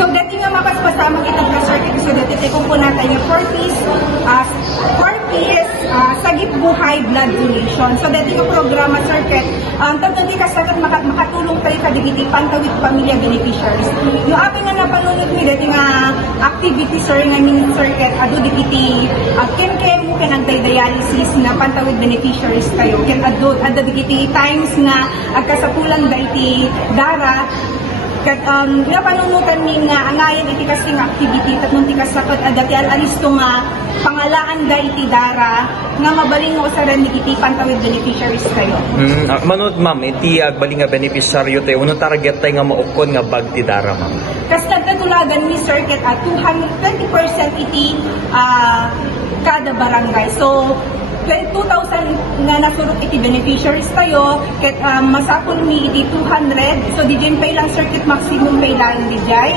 So dati nga mapaspasama kita ka circuit so dati kung po natin yung 4 piece sagip buhay blood donation. So dati yung programa circuit tapos di ka sakit makatulong tayo ka digiti pantawid pamilya beneficiaries. Yung aking nga napanunod mi dati nga activity sir nga mini circuit ado digiti ken mo kan dialysis na pantawid beneficiaries kayo ken ado digiti times nga agkasapulan dati dara kat napanunutan mi nga angayan iti kasing activity tatlong ti kasakot adati alisto nga pangalaan da iti dara nga mabaling mo sa ren iti pantawid beneficiaries kayo. Manod ma'am iti agbaling nga beneficiaryo tayo unong target tayo nga maukon nga bag ti dara ma'am. Kas nagkatulagan mi circuit at 220% iti kada barangay. So 2,000 nga nasurok iti beneficiaries tayo ket masapol mi iti 200 so dijay pay lang circuit maximum pay lang dijay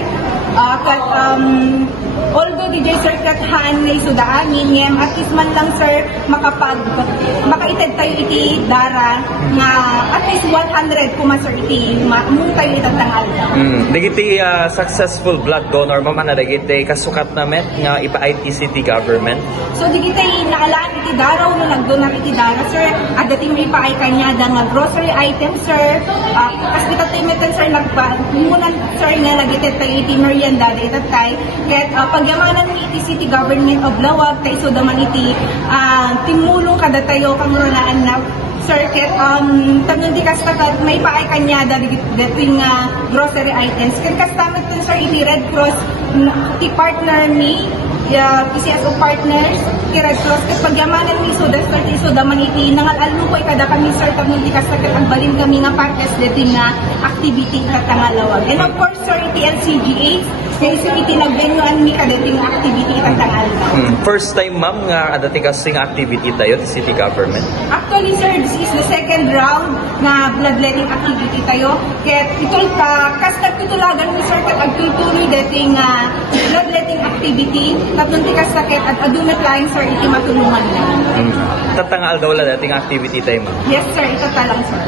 kat although dijay circuit haan ngay sudaanin ngem at least man lang sir makaited tayo iti dara nga at least 100 kuma sir iti mung tayo itatangal Dagiti successful blood donor ma'am ana dagiti kasukat na met nga ipa-ITCT government. So digiti naalaan iti daraw no nagdonar iti dara sir at dating may paay kanya da nga grocery items sir as kita timitan sir nagpamunan sir nga lagitet tayo iti merienda da itatay ket pagyamanan ni iti city government of Lawag tayo so daman iti timulong kada tayo kamurunaan na circuit tamnon di kastakat may paay kanya da dating grocery items ken kastamit dun sir iti Red Cross ti partner ni PCSO partners ti Red Cross ket pagyamanan mi so das sir so daman iti nangalalno ko ikada kami sir tamnon di kastakat ang balin kami nga partes dating activity katangalawag and of course sir iti LCGA kasi iti nagvenuan mi kadating activity katangalawag. First time ma'am nga adati kasing activity tayo ti city government. Actually sir this is the second round na bloodletting activity tayo ket itul kas nagtutulagan mi sir ket agtutuloy dating bloodletting activity tapnon ti kasakit at adunat lain sir iti matulungan na. Tatangal daw la dating activity tayo ma'am. Yes sir ito talang sir.